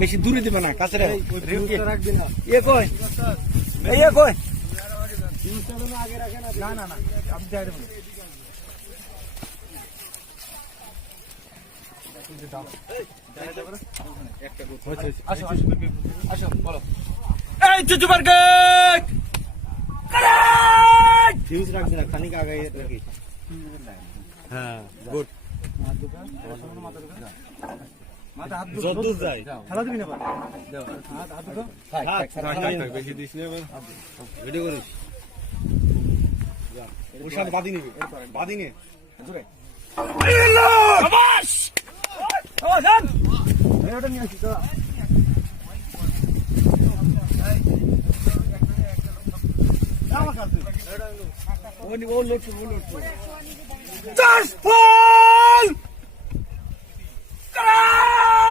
বেশি দূরে দিবে না কাছে রাখবি না খানিক আগে রাখিস। হ্যাঁ গুড যতদূর যায় খেলা দিবি না বেশি দিস না ভিডিও করিস ওর সাথে বাদি নিবি বাদি নিয়ে নিয়ে আসি তো ও লোড